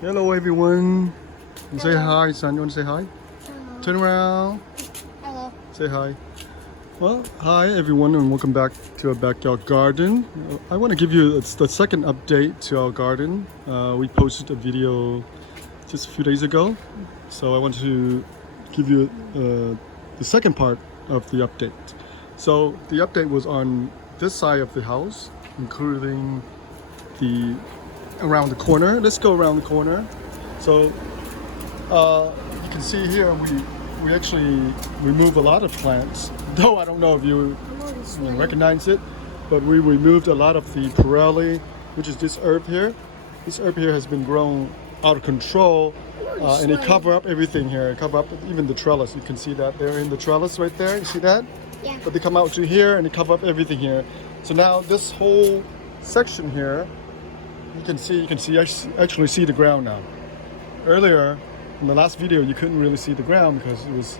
Hello everyone. Say Hello. hi, son. You want to say hi? Hello. Turn around. Hello. Say hi. Well, hi everyone, and welcome back to our backyard garden. I want to give you the second update to our garden. We posted a video just a few days ago, so I want to give you the second part of the update. So the update was on this side of the house, including the around the corner. Let's go around the corner. So you can see here we actually remove a lot of plants. Though I don't know if you recognize it, but we removed a lot of the Pirelli, which is this herb here. This herb here has been grown out of control, and it cover up everything here. Cover up even the trellis. You can see that they're in the trellis right there. You see that? Yeah. But they come out to here and they cover up everything here. So now this whole section here, you can actually see the ground now. Earlier, in the last video, you couldn't really see the ground because it was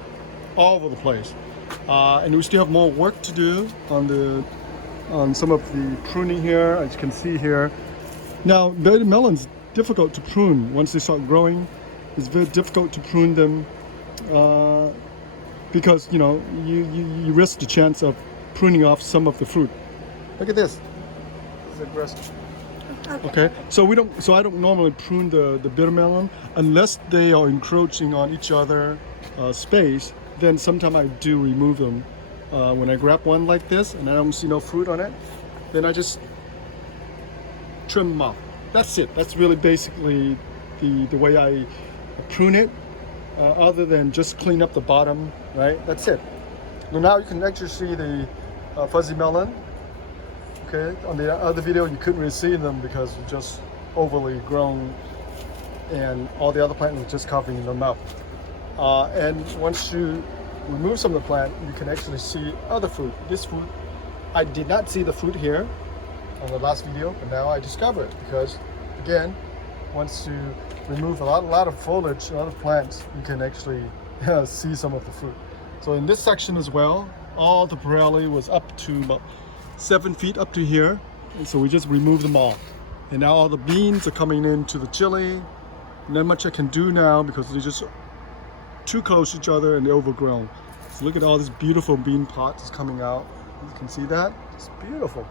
all over the place. And we still have more work to do on some of the pruning here, as you can see here. Now, berry melons difficult to prune once they start growing. It's very difficult to prune them because you risk the chance of pruning off some of the fruit. Look at this. It's aggressive. Okay, so I don't normally prune the bitter melon unless they are encroaching on each other space. Then sometimes I do remove them. When I grab one like this and I don't see no fruit on it, then I just trim them off. That's it. That's really basically the way I prune it. Other than just clean up the bottom, right? That's it. Now you can actually see the fuzzy melon. Okay, on the other video you couldn't really see them because it's just overly grown and all the other plant was just covering them up. And once you remove some of the plant, you can actually see other fruit. This fruit, I did not see the fruit here on the last video, but now I discover it because, again, once you remove a lot of foliage, a lot of plants, you can actually see some of the fruit. So in this section as well, all the Pirelli was up to about 7 feet up to here, and so we just removed them all. And now all the beans are coming into the chili. Not much I can do now because they're just too close to each other and they're overgrown. So look at all these beautiful bean pods coming out. You can see that? It's beautiful.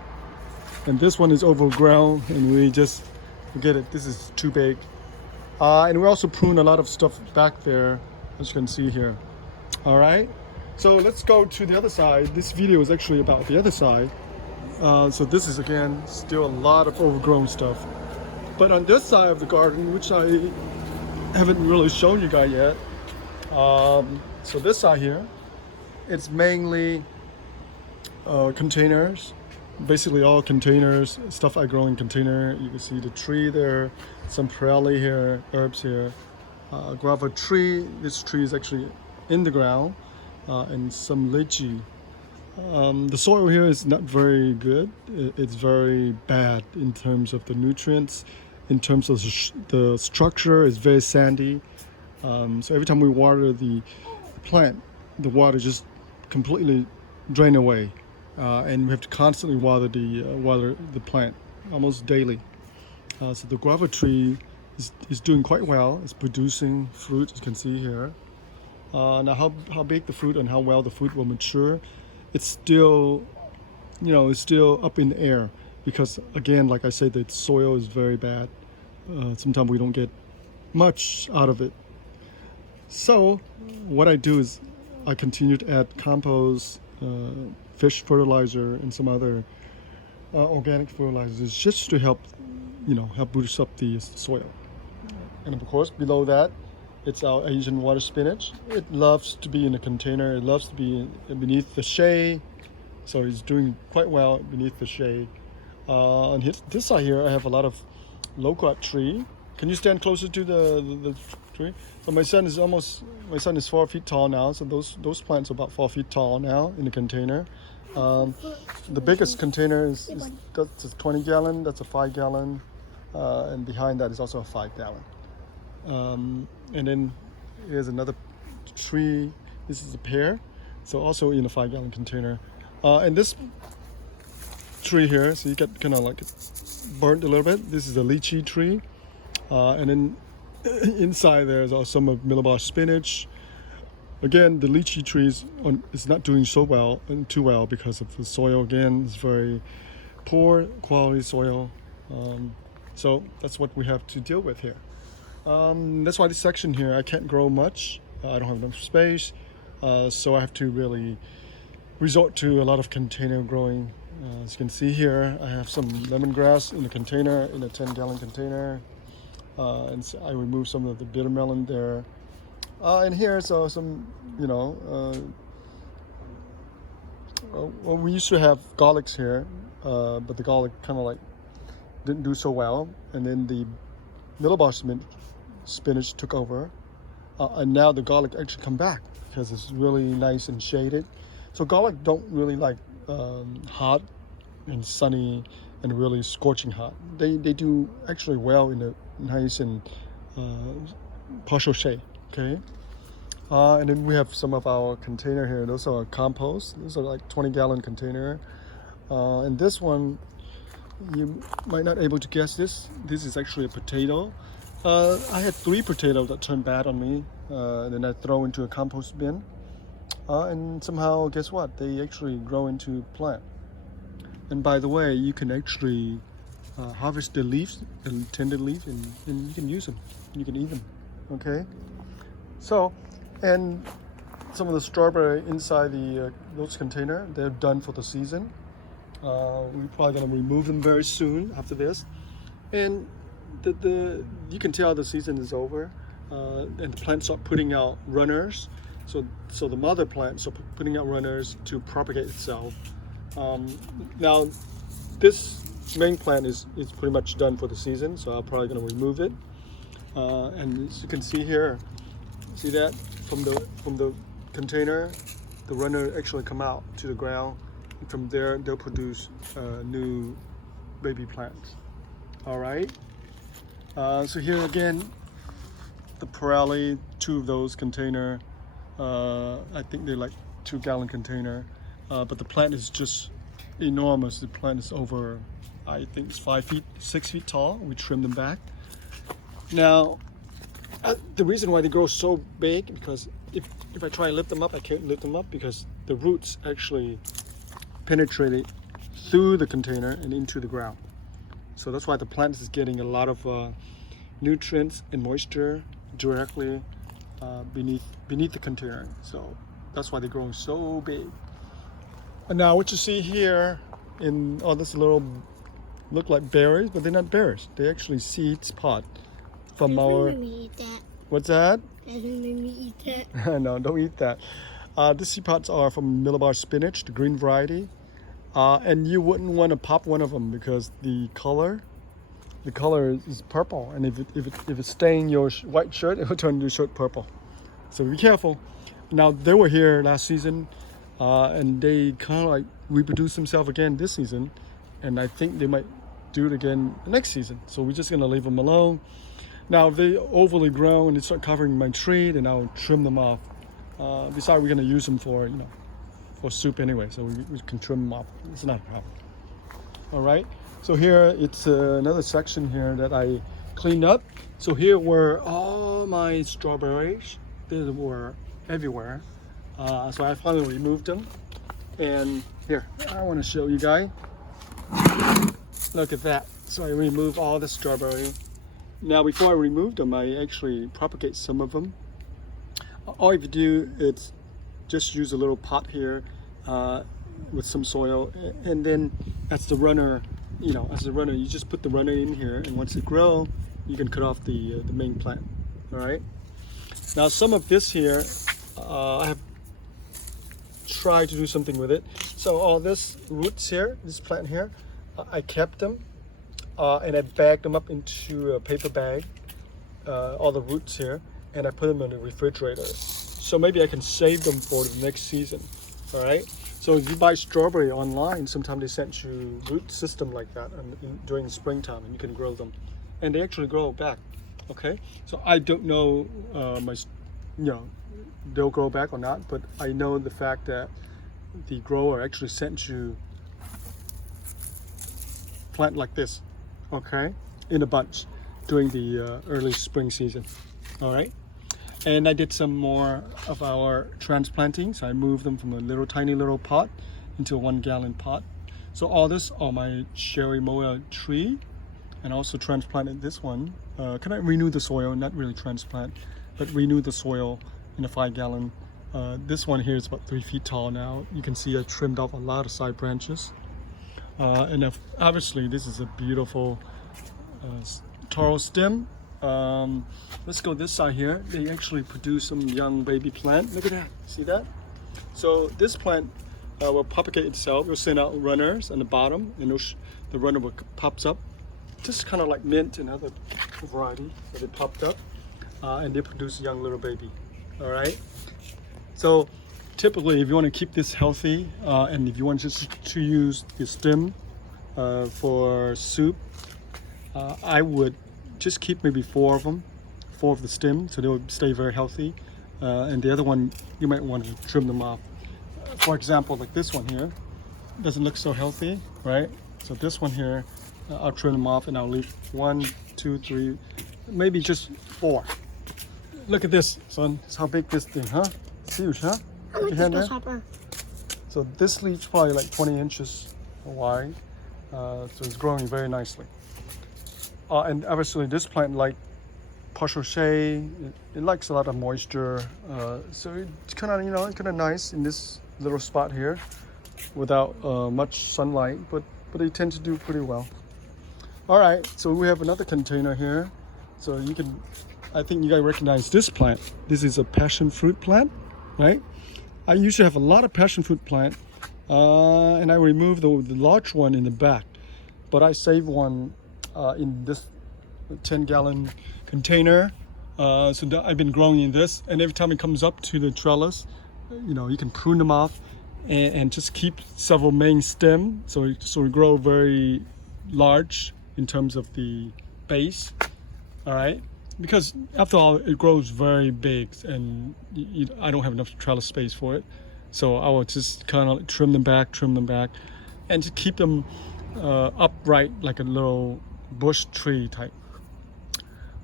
And this one is overgrown and we just forget it. This is too big. And we also prune a lot of stuff back there, as you can see here. All right. So let's go to the other side. This video is actually about the other side. So this is again still a lot of overgrown stuff. But on this side of the garden, which I haven't really shown you guys yet, so this side here, it's mainly containers, basically all containers, stuff I grow in container. You can see the tree there, some Pirelli here, herbs here, guava tree. This tree is actually in the ground, and some lychee. The soil here is not very good. It's very bad in terms of the nutrients, in terms of the structure. It's very sandy. So every time we water the plant, the water just completely drain away, and we have to constantly water the plant almost daily. So the guava tree is doing quite well. It's producing fruit, as you can see here. Now how big the fruit and how well the fruit will mature, it's still up in the air because, again, like I said, the soil is very bad. Sometimes we don't get much out of it. So what I do is I continue to add compost, fish fertilizer, and some other organic fertilizers just to help boost up the soil. And of course, below that, it's our Asian water spinach. It loves to be in a container. It loves to be beneath the shade. So it's doing quite well beneath the shade. On this side here, I have a lot of loquat tree. Can you stand closer to the tree? So my son is 4 feet tall now. So those plants are about 4 feet tall now in the container. The biggest container that's a 20 gallon. That's a 5 gallon. And behind that is also a 5 gallon. And then here's another tree. This is a pear, so also in a 5 gallon container. And this tree here, so you get kind of like burnt a little bit. This is a lychee tree, and then inside there's also some of millibars spinach. Again, the lychee tree is not doing so well and too well because of the soil. Again, it's very poor quality soil. So that's what we have to deal with here. That's why this section here I can't grow much. I don't have enough space, so I have to really resort to a lot of container growing. As you can see here, I have some lemongrass in a container, in a 10-gallon container, and so I removed some of the bitter melon there. And here's some, well, we used to have garlics here, but the garlic kind of like didn't do so well, and then the millibars spinach took over, and now the garlic actually come back because it's really nice and shaded. So garlic don't really like hot and sunny and really scorching hot. They do actually well in a nice and partial shade. Okay, and then we have some of our container here. Those are compost. Those are like 20-gallon container, and this one you might not able to guess this. This is actually a potato. I had 3 potatoes that turned bad on me, and then I throw into a compost bin. And somehow, guess what? They actually grow into plant. And by the way, you can actually harvest the leaves, the tender leaf, and you can use them. You can eat them. Okay. So, and some of the strawberry inside those container, they're done for the season. We're probably gonna remove them very soon after this. And you can tell the season is over, and the plants start putting out runners. So the mother plant starts putting out runners to propagate itself. Now, this main plant is pretty much done for the season, so I'm probably going to remove it. And as you can see here, see that from the container, the runner actually come out to the ground. And from there, they'll produce new baby plants. All right. So here again, the Pirelli, 2 of those container. I think they're like 2-gallon container, but the plant is just enormous. The plant is over, I think it's 5 feet, 6 feet tall. We trim them back. Now, the reason why they grow so big, because if I try to lift them up, I can't lift them up because the roots actually penetrated through the container and into the ground. So that's why the plant is getting a lot of nutrients and moisture directly beneath the container. So that's why they're growing so big. And now what you see here in this little look like berries, but they're not berries. They're actually seeds pod from our. Doesn't make me eat that. What's that? Doesn't make me eat that. No, don't eat that. The seed pods are from millibar spinach, the green variety, and you wouldn't want to pop one of them because the color is purple, and if it stain your white shirt, it will turn your shirt purple. So be careful. Now they were here last season, and they kind of like reproduce themselves again this season, and I think they might do it again next season. So we're just gonna leave them alone. Now if they overly grow and they start covering my tree, then I'll trim them off. Besides, we're gonna use them for for soup anyway, so we can trim them off. It's not a problem. All right. So here it's another section here that I cleaned up. So here were all my strawberries. They were everywhere. So I finally removed them. And here, I want to show you guys. Look at that. So I removed all the strawberry. Now before I removed them, I actually propagate some of them. All you have to do is just use a little pot here with some soil, and then as the runner, you just put the runner in here, and once it grows, you can cut off the main plant. All right. Now some of this here, I have tried to do something with it. So all this roots here, this plant here, I kept them, and I bagged them up into a paper bag, all the roots here, and I put them in the refrigerator. So maybe I can save them for the next season. All right. So if you buy strawberry online, sometimes they send you root system like that during springtime, and you can grow them, and they actually grow back. Okay. So I don't know they'll grow back or not, but I know the fact that the grower actually sent you plant like this, okay, in a bunch. during the early spring season. All right. And I did some more of our transplanting. So I moved them from a little tiny little pot into a 1 gallon pot. So all this are my cherry moya tree, and also transplanted this one. Can I renew the soil? Not really transplant, but renew the soil in a 5 gallon. This one here is about 3 feet tall now. You can see I trimmed off a lot of side branches. And obviously this is a beautiful taro stem. Let's go this side here. They actually produce some young baby plant. Look at that. See that? So this plant will propagate itself. It will send out runners on the bottom, and the runner will pops up, just kind of like mint and other variety. So they popped up, and they produce a young little baby. All right. So typically, if you want to keep this healthy, and if you want just to use the stem for soup, I would just keep maybe 4 of them, 4 of the stem, so they will stay very healthy. And the other one, you might want to trim them off. For example, like this one here, doesn't look so healthy, right? So this one here, I'll trim them off, and I'll leave 1, 2, 3, maybe just 4. Look at this, son. That's how big this thing, huh? It's huge, huh? I like this hopper. So this leaf's probably like 20 inches wide. So it's growing very nicely. And obviously this plant like partial shade. It likes a lot of moisture. So it's kind of, kind of nice in this little spot here without much sunlight, but they tend to do pretty well. All right, so we have another container here. So I think you guys recognize this plant. This is a passion fruit plant, right? I usually have a lot of passion fruit plant, and I removed the large one in the back, but I saved one in this 10 gallon container. So I've been growing in this, and every time it comes up to the trellis, you can prune them off and just keep several main stem, so we grow very large in terms of the base. All right, because after all, it grows very big, and I don't have enough trellis space for it, so I will just kind of trim them back, and to keep them upright like a little bush tree type.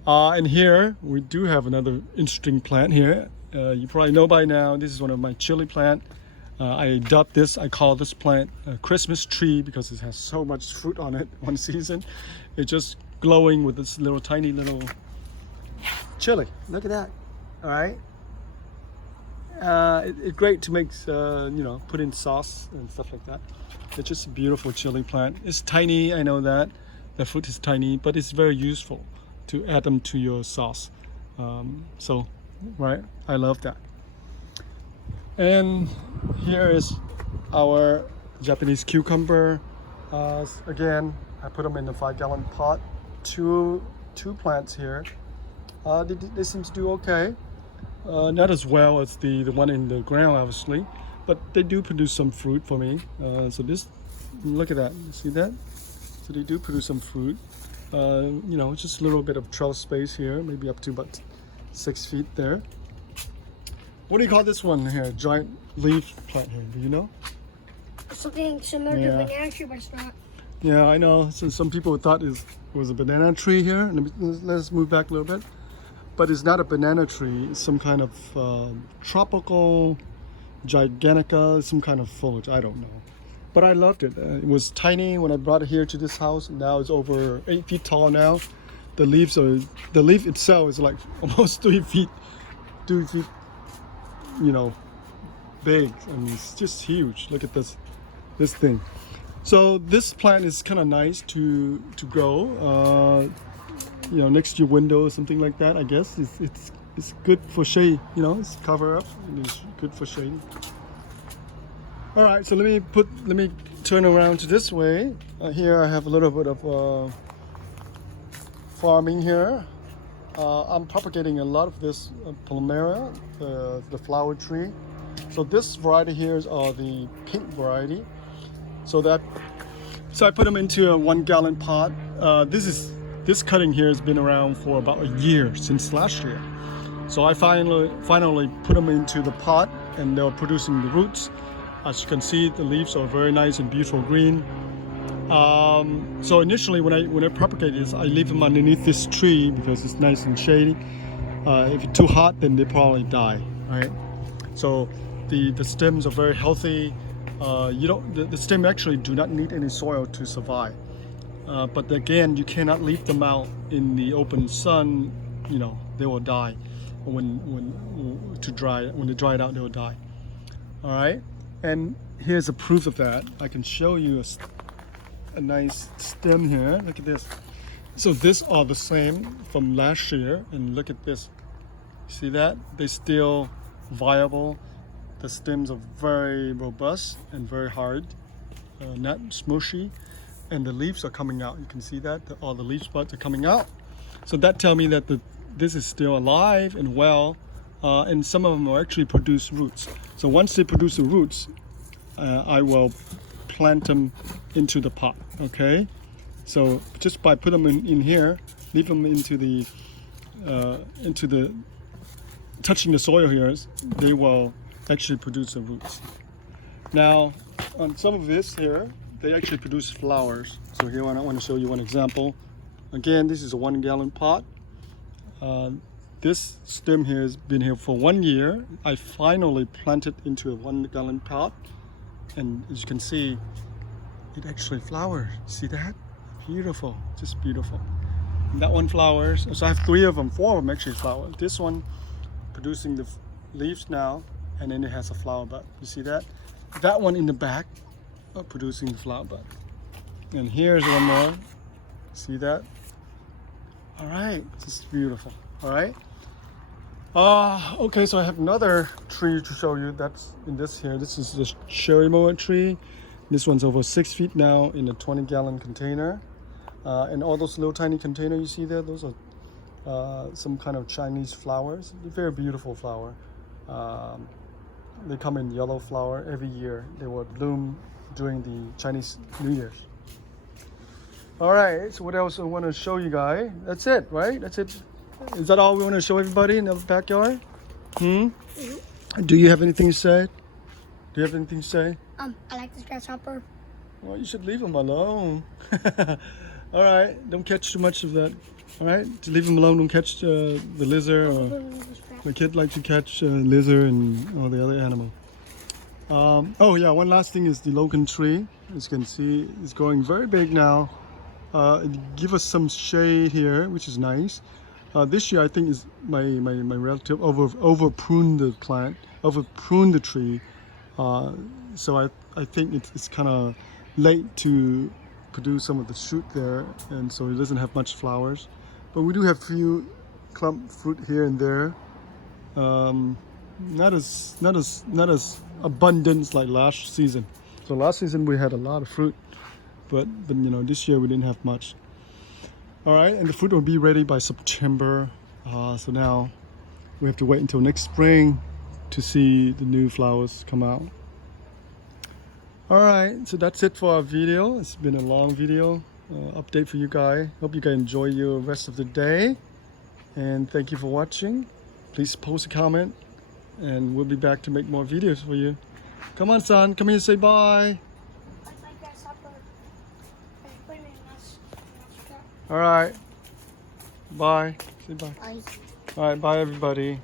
And here we do have another interesting plant here. You probably know by now, this is one of my chili plant. I adopt this. I call this plant a Christmas tree because it has so much fruit on it one season. It's just glowing with this tiny little chili. Look at that. All right. It's great to make, put in sauce and stuff like that. It's just a beautiful chili plant. It's tiny, I know that. The fruit is tiny, but it's very useful to add them to your sauce. Right, I love that. And here is our Japanese cucumber. Again, I put them in a 5 gallon pot. Two plants here. They seem to do okay. Not as well as the one in the ground, obviously, but they do produce some fruit for me. So look at that. You see that? So they do produce some fruit. Just a little bit of trellis space here, maybe up to about 6 feet there. What do you call this one here? Giant leaf plant here. Do you know? Something similar to a banana tree, but it's not. Yeah, I know. So some people thought it was a banana tree here. Let's move back a little bit. But it's not a banana tree. It's some kind of tropical gigantica, some kind of foliage. I don't know. But I loved it. It was tiny when I brought it here to this house. Now it's over 8 feet tall now. The leaf itself is like almost 3 feet, big, and it's just huge. Look at this thing. So this plant is kind of nice to grow. Next to your window or something like that. I guess it's good for shade. It's cover up and it's good for shade. All right, so let me turn around to this way. Here I have a little bit of farming here. I'm propagating a lot of this palmera, the flower tree. So this variety here is the pink variety. So I put them into a 1 gallon pot. This cutting here has been around for about a year, since last year. So I finally put them into the pot, and they're producing the roots. As you can see, the leaves are very nice and beautiful green. So initially when I propagate this, I leave them underneath this tree because it's nice and shady. If it's too hot, then they probably die, right? So the stems are very healthy. The stem actually do not need any soil to survive. But again, you cannot leave them out in the open sun. You know, they will die when they dry it out, they will die. All right, and here's a proof of that. I can show you a nice stem here. Look at this. So these are the same from last year, and look at this. See that? They're still viable. The stems are very robust and very hard, not smushy, and the leaves are coming out. You can see that all the leaf buds are coming out. So that tells me that this is still alive and well, and some of them will actually produce roots. So once they produce the roots, I will plant them into the pot. Okay, so just by putting them in here, leave them into the touching the soil here, they will actually produce the roots. Now, on some of this here, they actually produce flowers. So here I want to show you one example. Again, this is a 1 gallon pot. This stem here has been here for 1 year. I finally planted into a 1 gallon pot, and as you can see, it actually flowers. See that? Beautiful, just beautiful. And that one flowers. So I have 3 of them, 4 of them actually flower. This one producing the leaves now, and then it has a flower bud. You see that? That one in the back producing the flower bud. And here's one more. See that? All right, just beautiful. All right. Okay, so I have another tree to show you. That's in this here. This is the cherry mower tree. This one's over 6 feet now in a 20 gallon container. And all those little tiny containers you see there, those are some kind of Chinese flowers. Very beautiful flower. They come in yellow flower every year. They will bloom during the Chinese New Year's. All right, so what else I want to show you guys? That's it, right? That's it. Is that all we want to show everybody in the backyard? Do you have anything to say? Do you have anything to say? I like this grasshopper. Well, you should leave them alone. All right, don't catch too much of that. All right, to leave them alone. Don't catch the lizard. Or my kid likes to catch lizard and all the other animals. Oh yeah, one last thing is the Logan tree. As you can see, it's growing very big now. It gives us some shade here, which is nice. This year, I think is my relative over pruned the plant, over pruned the tree. So I think it's kind of late to produce some of the shoot there, and so it doesn't have much flowers. But we do have few clump fruit here and there. Not as abundant like last season. So last season we had a lot of fruit, but you know, this year we didn't have much. All right, and the fruit will be ready by September. So now we have to wait until next spring to see the new flowers come out. All right, so that's it for our video. It's been a long video update for you guys. Hope you guys enjoy your rest of the day, and thank you for watching. Please post a comment, and we'll be back to make more videos for you. Come on, son, come here and say bye. All right, bye. Say bye. Bye. All right, bye everybody.